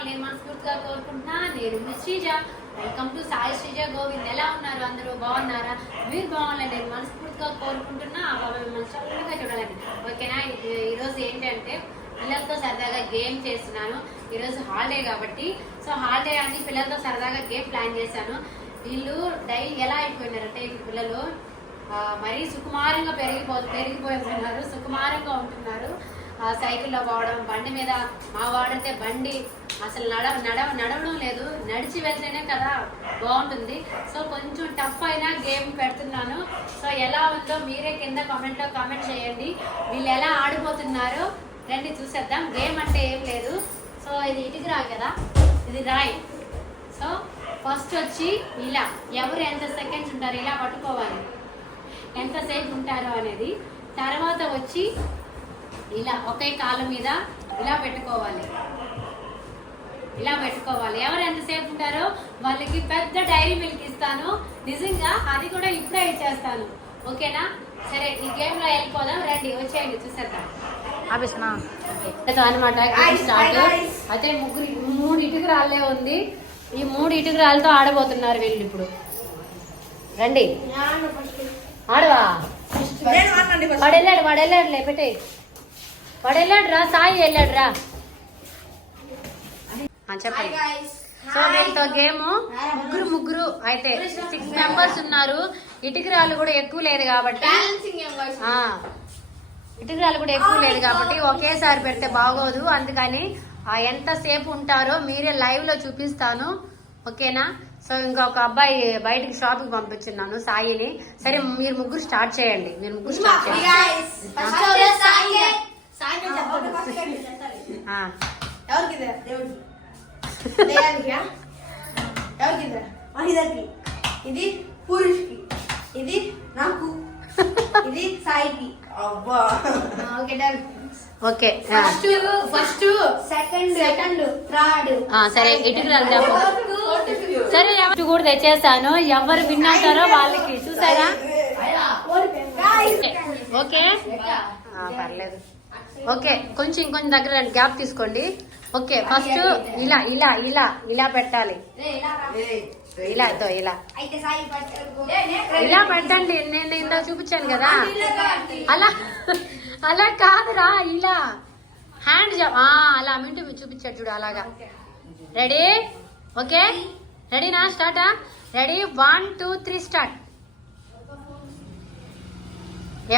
బాగుండాలని నేను మనస్ఫూర్తిగా కోరుకుంటున్నా. నేను మీ శ్రీజ. Welcome to Sai Sreeja Govind. ఎలా ఉన్నారు అందరూ? బాగున్నారా? మీరు బాగుండాలని నేను మనస్ఫూర్తిగా కోరుకుంటున్నా. మిమ్మల్ని చల్లగా చూడాలని. ఓకేనా? ఈరోజు ఏంటంటే పిల్లలతో సరదాగా గేమ్ చేస్తున్నాను. ఈరోజు హాలిడే కాబట్టి సో హాలిడే అని పిల్లలతో సరదాగా గేమ్ ప్లాన్ చేశాను. వీళ్ళు డైలీ ఎలా అయిపోయినారంటే పిల్లలు మరీ సుకుమారంగా పెరిగిపోతున్నారు. సుకుమారంగా ఉంటున్నారు. సైకిల్లో పోవడం, బండి మీద. మా వాడితే బండి అసలు నడవడం లేదు. నడిచి వెళ్తేనే కదా బాగుంటుంది. సో కొంచెం టఫ్ అయినా గేమ్ పెడుతున్నాను. సో ఎలా ఉందో మీరే కింద కామెంట్లో కామెంట్ చేయండి. వీళ్ళు ఎలా ఆడిపోతున్నారో రండి చూసేద్దాం. గేమ్ అంటే ఏం లేదు. సో ఇది ఇటుకు రాయి కదా, ఇది రాయి. సో ఫస్ట్ వచ్చి ఇలా ఎవరు ఎంత సెకండ్స్ ఉంటారు ఇలా పట్టుకోవాలి, ఎంతసేపు ఉంటారో అనేది. తర్వాత వచ్చి ఇలా ఒకే కాళ్ళ మీద ఇలా పెట్టుకోవాలి. ఎవరు ఎంతసేపు ఉంటారో వాళ్ళకి పెద్ద డైరీ మిల్క్ ఇస్తాను. నిజంగా అది కూడా ఇప్పుడే ఇచ్చేస్తాను. ఓకేనా? సరే ఈ గేమ్ లో వెళ్ళిపోదాం. రండి వచ్చేయండి చూసేద్దాం. అనమాట స్టార్ట్ అయితే 3 ఇటుకురాళ్ళే ఉంది. ఈ 3 ఇటుకురాళ్ళతో ఆడబోతున్నారు వీళ్ళు ఇప్పుడు. రండి ఆడవా. వాడెళ్ళాడులే పెట్టే. వాడెళ్ళాడు రా, సాయి వెళ్ళాడు రా. చెప్పండి. సో వీళ్ళతో గేమ్ ముగ్గురు అయితే 6 మెంబర్స్ ఉన్నారు. ఇటుకురాళ్ళు కూడా ఎక్కువ లేదు కాబట్టి ఒకేసారి పెడితే బాగోదు. అందుకని ఎంతసేపు ఉంటారో మీరే లైవ్ లో చూపిస్తాను. ఓకేనా? సో ఇంకొక అబ్బాయి బయటికి షాప్ కి పంపించున్నాను, సాయిని. సరే మీరు ముగ్గురు స్టార్ట్ చేయండి. ఇది పురుష్కి, ఇది నాకు, ఇది సాయికి. Okay first second third. సరే ఇటుకురాళ్ళు సరే కూడా తెచ్చేసాను. ఎవరు విన్ అవుతారో వాళ్ళకి. చూసారా? ఓకే పర్లేదు. ఓకే కొంచెం ఇంకొంచెం దగ్గర గ్యాప్ తీసుకోండి. ఓకే ఫస్ట్ ఇలా పెట్టాలి. ఇలా పెట్టండి. నేను ఇందాక చూపించాను కదా. అలా కాదురా, ఇలా హ్యాండ్ అలా మింటూ చూపించాడు చూడు, అలాగా. రెడీ? ఓకే రెడీనా? స్టార్టా? Ready 1 2 3 start.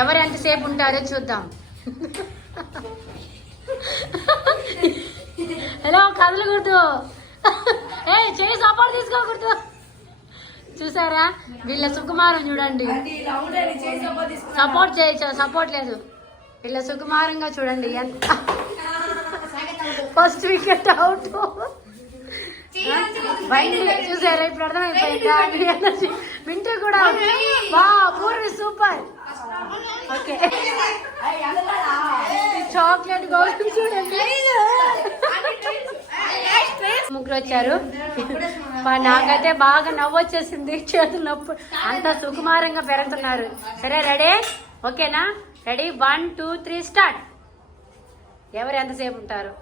ఎవరు ఎంతసేపు ఉంటారో చూద్దాం. హలో కదలకూడదు. చేయి సపోర్ట్ తీసుకోకూడదు. చూసారా వీళ్ళ సుకుమారం చూడండి. సపోర్ట్ లేదు. వీళ్ళ సుకుమారంగా చూడండి. ఎంత ఫస్ట్ వికెట్ అవుట్. చూసారా? ఇప్పుడు అర్థమైపోయింది. మింటూ కూడా పూర్వి సూపర్. ఓకే చాక్లెట్ గౌరవం చూడండి. ముగ్గురు వచ్చారు. నాకైతే బాగా నవ్వు వచ్చేసింది. చేతులు నొప్పు, అంత సుకుమారంగా పెరుగుతున్నారు. సరే రెడీ? ఓకేనా? Ready 1 2 3 start. ఎవరు ఎంతసేపు ఉంటారు?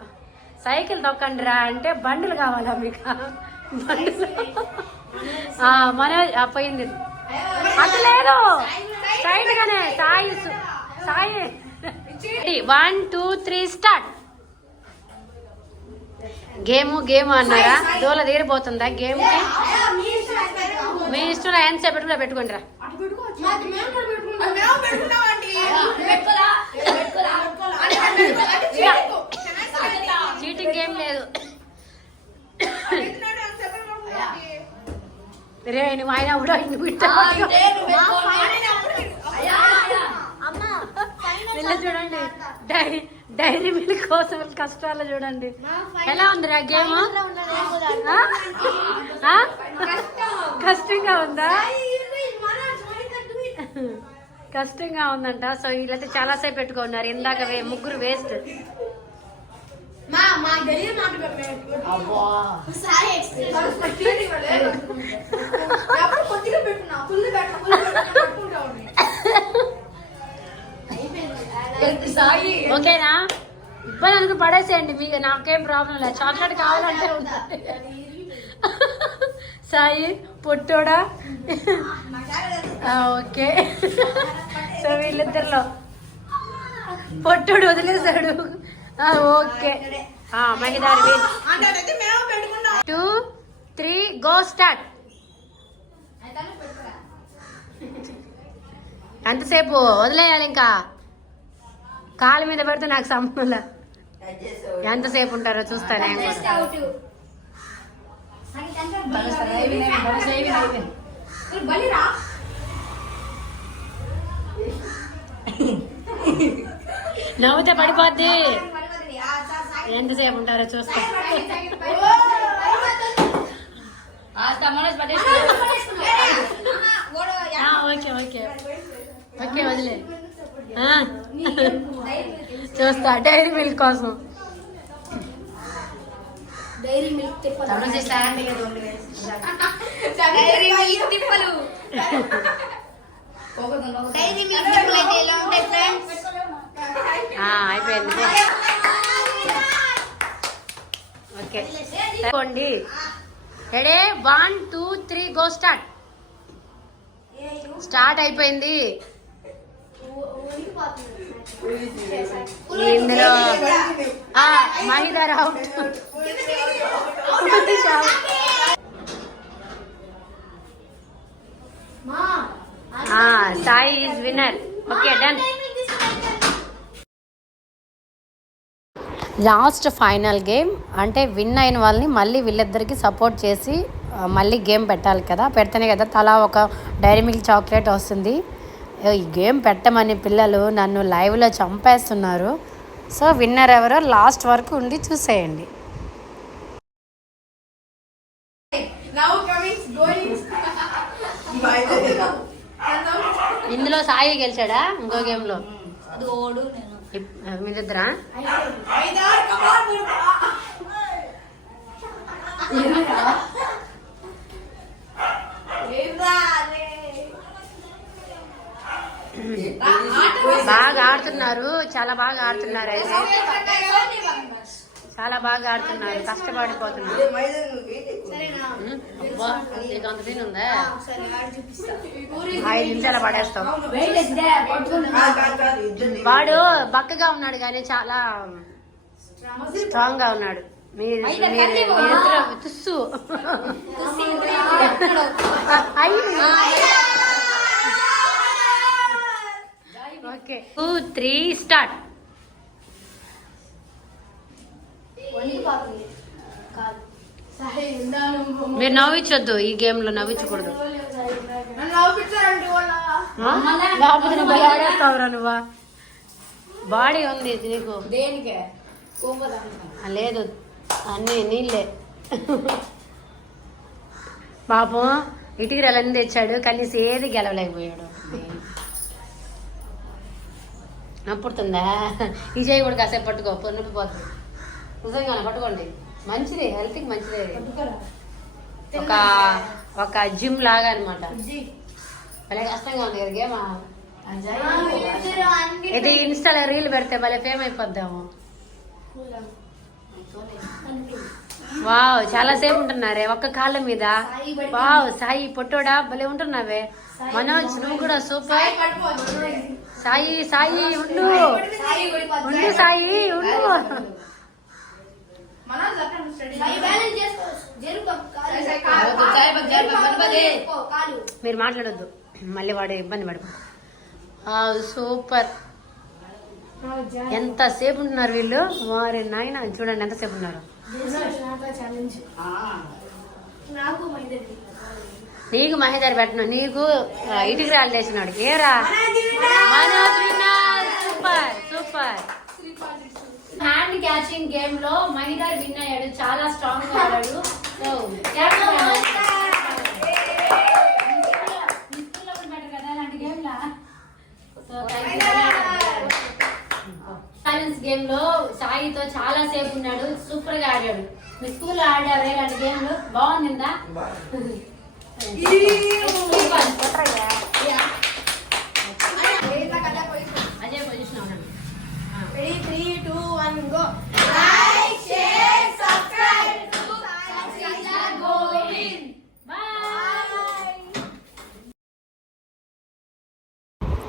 సైకిల్ తొక్కండి రా అంటే బండ్లు కావాలా మీకు? బండ్లు మన పోయింది. అట్లేదు స్ట్రైట్ గానే. సాయి 1 2 3 స్టార్ట్. గేమ్ అన్నారా? దోల తీరిపోతుందా గేమ్ కి? మీ ఇష్టం. ఎంతసేపు పెట్టుకోండి రా. చీటింగ్ గేమ్ లేదు రే. నువ్వు ఆయన కూడా చూడండి. డైరీ మిల్క్ కోసం కష్టాలు చూడండి. ఎలా ఉందిరా గేమ్? కష్టంగా ఉందా? కష్టంగా ఉందంట. సో వీళ్ళైతే చాలా సేపు పెట్టుకున్నారు. ఇందాక ముగ్గురు వేస్ట్. ఓకేనా? ఇబ్బంది అనుకుని పడేసేయండి, మీకు నాకేం ప్రాబ్లం లేదు. చాక్లెట్ కావాలంటే ఉంటుంది. సాయి పొట్టోడా ఓకే. సో వీళ్ళిద్దరిలో పొట్టోడు వదిలేశాడు. ఓకే మహిదారి 2, 3 గో స్టార్ట్. ఎంతసేపు వదిలేయాలి? ఇంకా కాలు మీద పెడితే నాకు సంబంధం. ఎంతసేపు ఉంటారో చూస్తాను. నవ్వుతే పడిపోద్ది. ఎంతసేపు ఉంటారో చూస్తా. ఓకే ఓకే ఓకే వదిలే. చూస్తా డైరీ మిల్క్ కోసం. డైరీ మిల్క్ తిప్పలు అయిపోయింది. ఓకే తీసుకోండి. Ready 1, 2, 3 go start. స్టార్ట్ అయిపోయింది. ఇందులో Mahidhar out. Sai is winner. Okay done. Last final game అంటే విన్ అయిన వాళ్ళని మళ్ళీ వీళ్ళిద్దరికి సపోర్ట్ చేసి మళ్ళీ గేమ్ పెట్టాలి కదా. పెడితేనే కదా తలా ఒక డైరీ మిల్క్ చాక్లెట్ వస్తుంది. ఈ గేమ్ పెట్టమని పిల్లలు నన్ను లైవ్లో చంపేస్తున్నారు. సో విన్నర్ ఎవరో లాస్ట్ వరకు ఉండి చూసేయండి. ఇందులో సాయి గెలిచాడా ఇంకో గేమ్లో? మీరిద్దరా? బాగా ఆడుతున్నారు, చాలా బాగా ఆడుతున్నారు. అయితే చాలా బాగా ఆడుతున్నారు, కష్టపడిపోతున్నారు. నీకు అంత దీని ఉందా? 5 నిమిషాలు పడేస్తాం. వాడు బక్కగా ఉన్నాడు కానీ చాలా స్ట్రాంగ్ గా ఉన్నాడు. మీరిద్దరు తుస్సు. Okay 2, 3 start. మీరు నవ్వించొద్దు, ఈ గేమ్ లో నవ్వించకూడదు. లేకపోతే నువ్వు ఆడేస్తావురా. నువ్వా బాడీ ఉంది నీకు? లేదు అన్నీ నీళ్ళే. పాపం ఇటుకరాలన్నీ తెచ్చాడు, కనీసం ఏది గెలవలేకపోయాడు. నప్పుడుతుందా? ఈ చేయి కూడా కాసేపు పట్టుకో, నొప్పిపోతుంది. నిజంగా పట్టుకోండి, మంచిది, హెల్త్కి మంచిదే. ఒక జిమ్ లాగా అనమాట. భలే కష్టంగా ఉంది కదా గేమ్. ఇది ఇన్స్టాలో రీల్ పెడితే భలే ఫేమ్ అయిపోద్దాము. వావ్ చాలా సేపు ఉంటున్నారే ఒక్క కాళ్ళ మీద. వావ్ సాయి పొట్టోడా భలే ఉంటున్నావే. మనోజ్ నువ్వు కూడా సూపర్. సాయి సాయి ఉండు ఉండు సాయి ఉండు. మీరు మాట్లాడొద్దు, మళ్ళీ వాడు ఇబ్బంది పడిపో. సూపర్. ఎంతసేపు ఉంటున్నారు వీళ్ళు. వారి నాయన చూడండి ఎంతసేపు ఉన్నారు. నీకు మహేందర్ పెట్టను, నీకు ఇటుకి రాళ్ళు వేసినాడు. ఏరా Manoj winner. Super super. Hand catching game లో మహిదార్ విన్ అయ్యాడు, చాలా స్ట్రాంగ్ గా ఆడాడు. గేమ్ లో సాయితో చాలా సేపు ఉన్నాడు, సూపర్ గా ఆడాడు. మీ స్కూల్లో ఆడారు ఇలాంటి గేమ్లు? బాగుందా? అదే పొజిషన్ అవునండి. Ready, 3, 2, 1, go. Like, share, subscribe to Sai Srija Govind. Bye.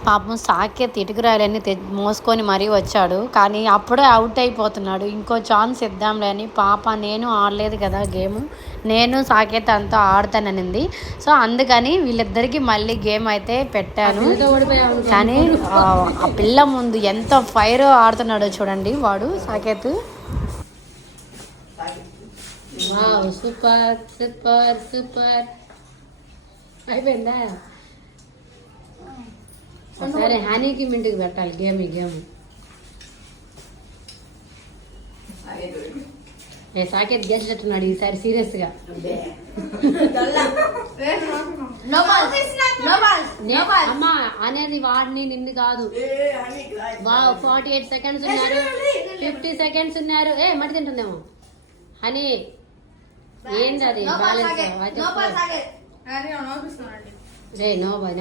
పాపం సాకేత్ ఇటుకురాయలన్నీ మోసుకొని మరీ వచ్చాడు, కానీ అప్పుడే అవుట్ అయిపోతున్నాడు. ఇంకో ఛాన్స్ ఇద్దాంలే అని పాప నేను ఆడలేదు కదా గేమ్, నేను సాకేత్ అంతా ఆడతాననింది. సో అందుకని వీళ్ళిద్దరికి మళ్ళీ గేమ్ అయితే పెట్టాను. కానీ ఆ పిల్ల ముందు ఎంత ఫైర్ ఆడుతున్నాడో చూడండి వాడు Saketh. Wow, super super super. అయిపోయిందా? సరే, హనీకి మింటికి పెట్టాలి గేమ్. ఈ గేమ్ సాకేత్ గెలిచేట్టున్నాడు ఈసారి సీరియస్గా. అమ్మా అనేది వాడిని నిన్ను కాదు. 48 సెకండ్స్ ఉన్నారు, 50 సెకండ్స్ ఉన్నారు. మట్టి తింటుందేమో హనీ. ఏంది అది బ్యాలెన్స్?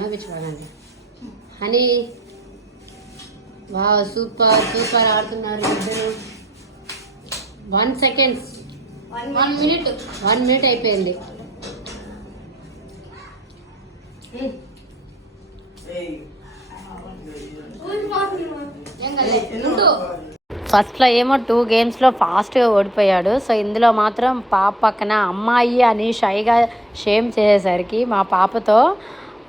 నోపించుకోండి హనీ. వావ్, సూపర్ సూపర్ ఆడుతున్నారు ఇద్దరు. 1 సెకండ్స్, 1 మినిట్ అయిపోయింది. ఫస్ట్లో ఏమో 2 గేమ్స్లో ఫాస్ట్గా ఓడిపోయాడు. సో ఇందులో మాత్రం పాప పక్కన అమ్మాయి అని షైగా షేమ్ చేసేసరికి మా పాపతో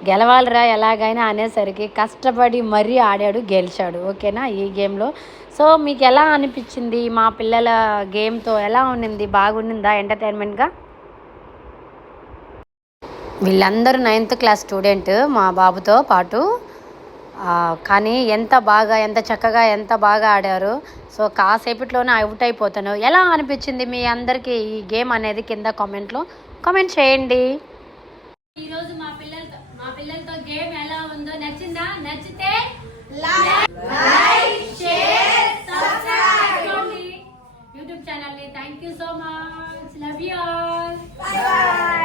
గెలవాలిరా ఎలాగైనా అనేసరికి కష్టపడి మరీ ఆడాడు, గెలిచాడు. ఓకేనా ఈ గేమ్లో. సో మీకు ఎలా అనిపించింది? మా పిల్లల గేమ్తో ఎలా ఉండింది? బాగుండిందా ఎంటర్టైన్మెంట్గా? వీళ్ళందరూ 9th క్లాస్ స్టూడెంట్ మా బాబుతో పాటు. కానీ ఎంత చక్కగా ఎంత బాగా ఆడారు. సో కాసేపట్లోనే అవుట్ అయిపోతాను. ఎలా అనిపించింది మీ అందరికీ ఈ గేమ్ అనేది కింద కామెంట్ చేయండి. ఈరోజు మా పిల్లలతో గేమ్ ఎలా ఉందో నచ్చిందా? నచ్చితే like, share, subscribe YouTube channel ని. Thank you so much. Love you all. Bye by.